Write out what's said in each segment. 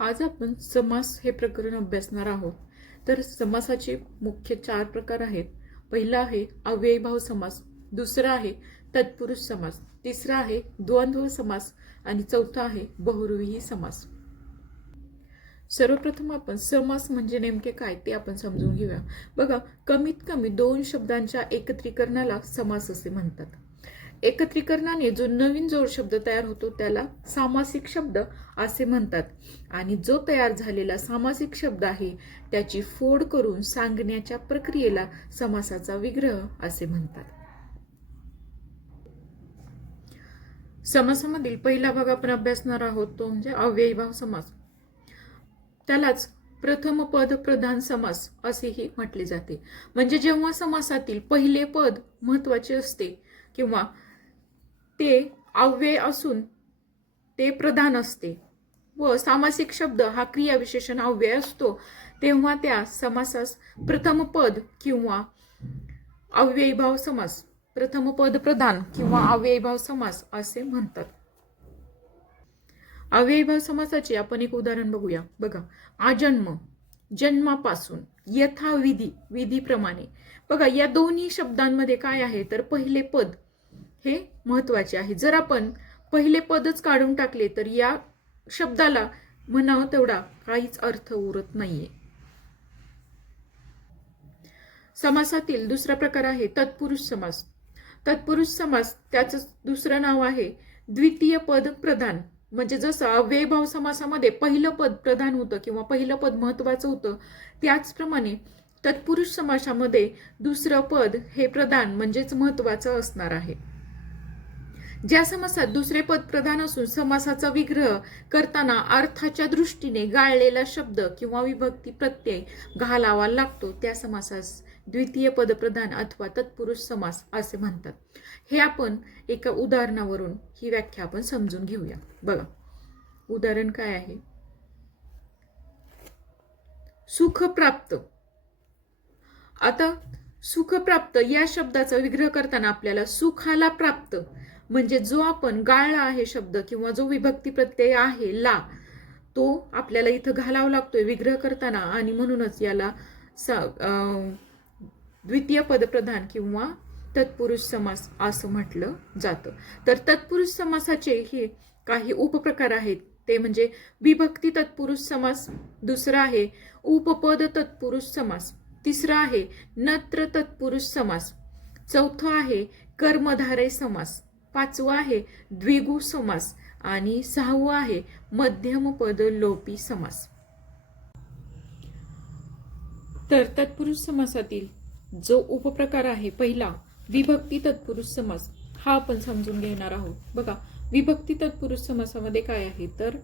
आज आपण समास हे प्रकरण अभ्यासणार आहोत. तर समासाचे मुख्य चार प्रकार आहेत. पहिला आहे अव्ययीभाव समास दुसरा आहे तत्पुरुष समास तिसरा आहे द्वंद्व समास आणि चौथा आहे बहुरूही समास. सर्वप्रथम आपण समास म्हणजे नेमके काय ते आपण समजून घेऊया. बघा कमीत कमी दोन शब्दांच्या एकत्रीकरणाला समास असे म्हणतात. एकत्रीकरणाने जो नवीन जोड शब्द तयार होतो त्याला सामासिक शब्द असे म्हणतात. आणि जो तयार झालेला सामासिक शब्द आहे त्याची फोड करून सांगण्याच्या प्रक्रियेला समासाचा विग्रह असे म्हणतात. समासामधील पहिला भाग आपण अभ्यासणार आहोत तो म्हणजे अव्ययीभाव समास. त्यालाच प्रथम पद प्रधान समास असेही म्हटले जाते. म्हणजे जेव्हा समासातील पहिले पद महत्त्वाचे असते किंवा अव्यय असून ते प्रधान असते. व सामासिक शब्द हा क्रियाविशेषण अव्यय असतो. तेव्हा त्या समासास प्रथम पद किंवा अव्ययीभाव समास प्रथम पद प्रधान किंवा अव्ययीभाव समास असे म्हणतात. अव्ययीभाव समासाचे आपण एक उदाहरण बघूया. बघा आजन्म जन्मापासून यथाविधी विधीप्रमाणे. बघा या दोन्ही शब्दांमध्ये काय आहे? तर पहिले पद हे महत्त्वाचे आहे. जर आपण पहिले पदच काढून टाकले तर या शब्दाला म्हणावं तेवढा काहीच अर्थ उरत नाहीये. समासातील दुसरा प्रकार आहे तत्पुरुष समास. तत्पुरुष समास त्याचं दुसरं नाव आहे द्वितीय पद प्रधान. म्हणजे जसं अव्ययभाव समासामध्ये पहिलं पद प्रधान होतं किंवा पहिलं पद महत्त्वाचं होतं त्याचप्रमाणे तत्पुरुष समासामध्ये दुसरं पद हे प्रधान म्हणजेच महत्त्वाचं असणार आहे. ज्या समासात दुसरे पद प्रधान असून समासाचा विग्रह करताना अर्थाच्या दृष्टीने गाळलेला शब्द किंवा विभक्ती प्रत्यय घालावा लागतो. त्या समासास द्वितीय पदप्रधान अथवा तत्पुरुष समास असे म्हणतात. हे आपण एका उदाहरणावरून ही व्याख्या आपण समजून घेऊया. बघा. उदाहरण काय आहे? सुख प्राप्त. आता सुख प्राप्त या शब्दाचा विग्रह करताना आपल्याला सुखाला प्राप्त म्हणजे जो आपण गाळला आहे शब्द किंवा जो विभक्ती प्रत्यय आहे ला तो आपल्याला इथं घालावा लागतोय विग्रह करताना आणि म्हणूनच याला स द्वितीय पदप्रधान किंवा तत्पुरुष समास असं म्हटलं जातं. तर तत्पुरुष समासाचे हे काही उपप्रकार आहेत. ते म्हणजे विभक्ती तत्पुरुष समास दुसरा आहे उपपद तत्पुरुष समास तिसरा आहे नत्र तत्पुरुष समास चौथं आहे कर्मधारय समास पाचवा आहे द्विगु समास आणि सहावा आहे मध्यमपद लोपी समास. तर तत्पुरुष समासातील जो उपप्रकार आहे पहिला विभक्ती तत्पुरुष समास. हा आपण समजून घेणार आहोत. बघा विभक्ती तत्पुरुष समासामध्ये काय आहे? तर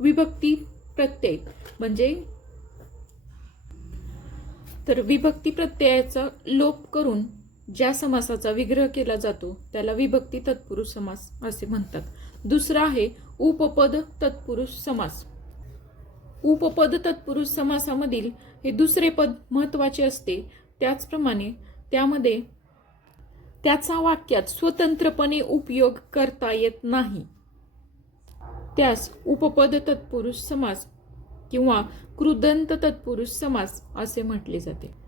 विभक्ती प्रत्यय म्हणजे तर विभक्ती प्रत्ययाचा लोप करून ज्या समासाचा विग्रह केला जातो त्याला विभक्ती तत्पुरुष समास असे म्हणतात. दुसरा आहे उपपद तत्पुरुष समास. उपपद तत्पुरुष समासामधील हे दुसरे पद महत्त्वाचे असते. त्याचप्रमाणे त्यामध्ये त्याचा वाक्यात स्वतंत्रपणे उपयोग करता येत नाही. त्यास उपपद तत्पुरुष समास किंवा कृदंत तत्पुरुष समास असे म्हटले जाते.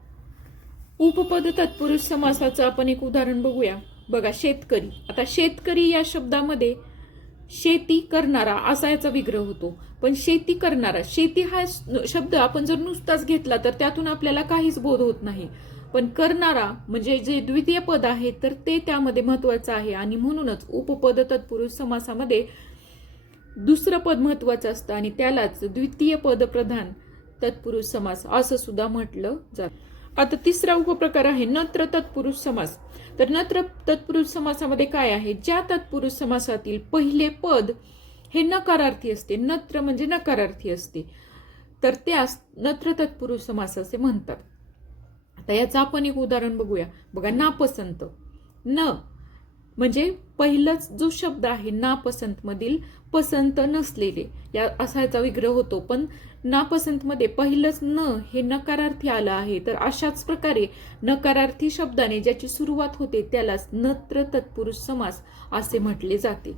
उपपद तत्पुरुष समासाचं आपण एक उदाहरण बघूया. बघा शेतकरी. आता शेतकरी या शब्दामध्ये शेती करणारा असा याचा विग्रह होतो. पण शेती करणारा शेती हा शब्द आपण जर नुसताच घेतला तर त्यातून आपल्याला काहीच बोध होत नाही. पण करणारा म्हणजे जे द्वितीय पद आहे तर ते त्यामध्ये महत्वाचं आहे. आणि म्हणूनच उपपद तत्पुरुष समासामध्ये दुसरं पद महत्वाचं असतं आणि त्यालाच द्वितीय पद प्रधान तत्पुरुष समास असं सुद्धा म्हटलं जातं. आता तिसरा उपप्रकार आहे नत्र तत्पुरुष समास. तर नत्र तत्पुरुष समासामध्ये काय आहे? ज्या तत्पुरुष समासातील पहिले पद हे नकारार्थी असते. नत्र म्हणजे नकारार्थी असते. तर त्यास नत्र तत्पुरुष समास असे म्हणतात. आता याचं आपण एक उदाहरण बघूया. बघा नापसंत. न म्हणजे पहिलाच जो शब्द आहे नापसंत मधील पसंत नसलेले. या असायचा विग्रह होतो. पण नापसंत मध्ये पहिलंच न हे नकारार्थी आलं आहे. तर अशाच प्रकारे नकारार्थी शब्दाने ज्याची सुरुवात होते त्यालाच नत्र तत्पुरुष समास असे म्हटले जाते.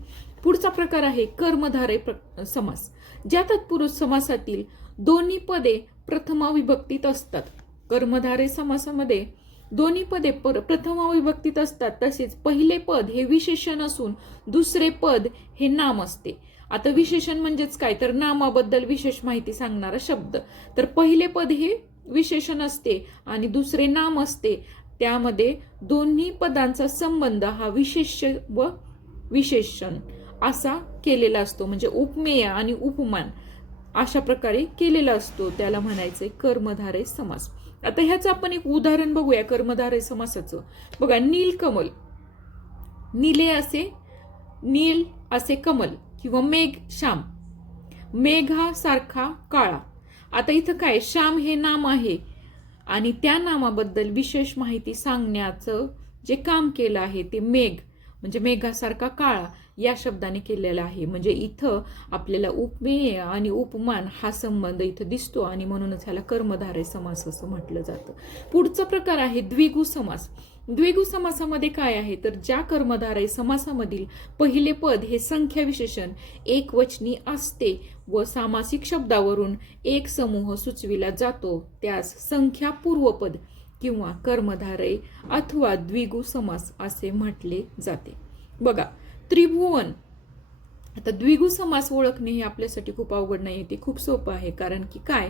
पुढचा प्रकार आहे कर्मधारय प्र- समास. ज्या तत्पुरुष समासातील दोन्ही पदे प्रथमा विभक्तीत असतात. कर्मधारय समासामध्ये दोन्ही पदे पर प्रथमा विभक्तीत असतात. तसेच पहिले पद हे विशेषण असून दुसरे पद हे नाम असते. आता विशेषण म्हणजेच काय? तर नामाबद्दल विशेष माहिती सांगणारा शब्द. तर पहिले पद हे विशेषण असते आणि दुसरे नाम असते. त्यामध्ये दोन्ही पदांचा संबंध हा विशेष व विशेषण असा केलेला असतो. म्हणजे उपमेय आणि उपमान अशा प्रकारे केलेला असतो. त्याला म्हणायचंय कर्मधारे समास. आता ह्याचं आपण एक उदाहरण बघूया कर्मधारय समासाचं. बघा नीलकमल निले असे नील असे कमल किंवा मेघ श्याम. मेघासारखा काळा. आता इथं काय श्याम हे नाम आहे. आणि त्या नामाबद्दल विशेष माहिती सांगण्याचं जे काम केलं आहे ते मेघ. म्हणजे मेघासारखा काळा या शब्दाने केलेला आहे. म्हणजे इथं आपल्याला उपमेय आणि उपमान हा संबंध इथं दिसतो आणि म्हणूनच ह्याला कर्मधारे समास असं म्हटलं जातं. पुढचा प्रकार आहे द्विगु समास. द्विगु समासामध्ये काय आहे? तर ज्या कर्मधारय समासामधील पहिले पद हे संख्या विशेषण एक वचनी असते व सामासिक शब्दावरून एक समूह सुचविला जातो. त्यास संख्या पूर्वपद किंवा कर्मधारय अथवा द्विगु समास असे म्हटले जाते. बघा त्रिभुवन. आता द्विगु समास ओळखणे हे आपल्यासाठी खूप अवघड नाही ते खूप सोपं आहे. कारण की काय?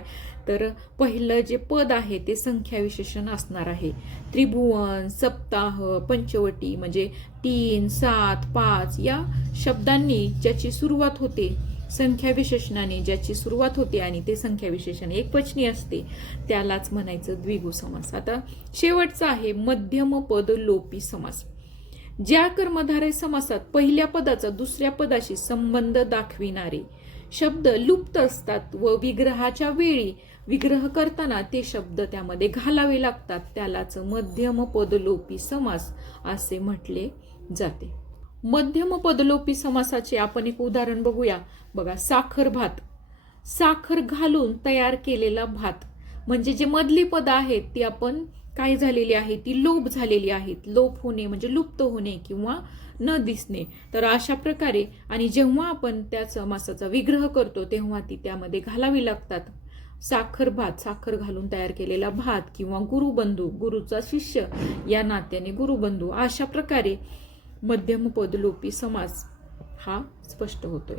तर पहिलं जे पद आहे ते संख्या विशेषण असणार आहे. त्रिभुवन सप्ताह पंचवटी म्हणजे तीन सात पाच या शब्दांनी ज्याची सुरुवात होते संख्या विशेषणाने ज्याची सुरुवात होते आणि ते संख्या विशेषण एकवचनी असते त्यालाच म्हणायचं द्विगु समास. आता शेवटचा आहे मध्यम पद लोपी समास. ज्या कर्मधारय समासात पहिल्या पदाचा दुसऱ्या पदाशी संबंध दाखविणारे शब्द लुप्त असतात व विग्रहाच्या वेळी विग्रह करताना ते शब्द त्यामध्ये घालावे लागतात त्यालाच मध्यम पदलोपी समास असे म्हटले जाते. मध्यम पदलोपी समासाचे आपण एक उदाहरण बघूया. बघा साखर भात. साखर घालून तयार केलेला भात. म्हणजे जे मधली पदं आहेत ती आपण काय झालेली आहे ती लोप झालेली आहेत. लोप होणे म्हणजे लुप्त होणे किंवा न दिसणे. तर अशा प्रकारे आणि जेव्हा आपण त्या समासाचा विग्रह करतो तेव्हा ती त्यामध्ये घालावी लागतात. साखर भात साखर घालून तयार केलेला भात किंवा गुरुबंधू गुरुचा शिष्य या नात्याने गुरुबंधू. अशा प्रकारे मध्यमपदलोपी समाज समास हा स्पष्ट होतोय.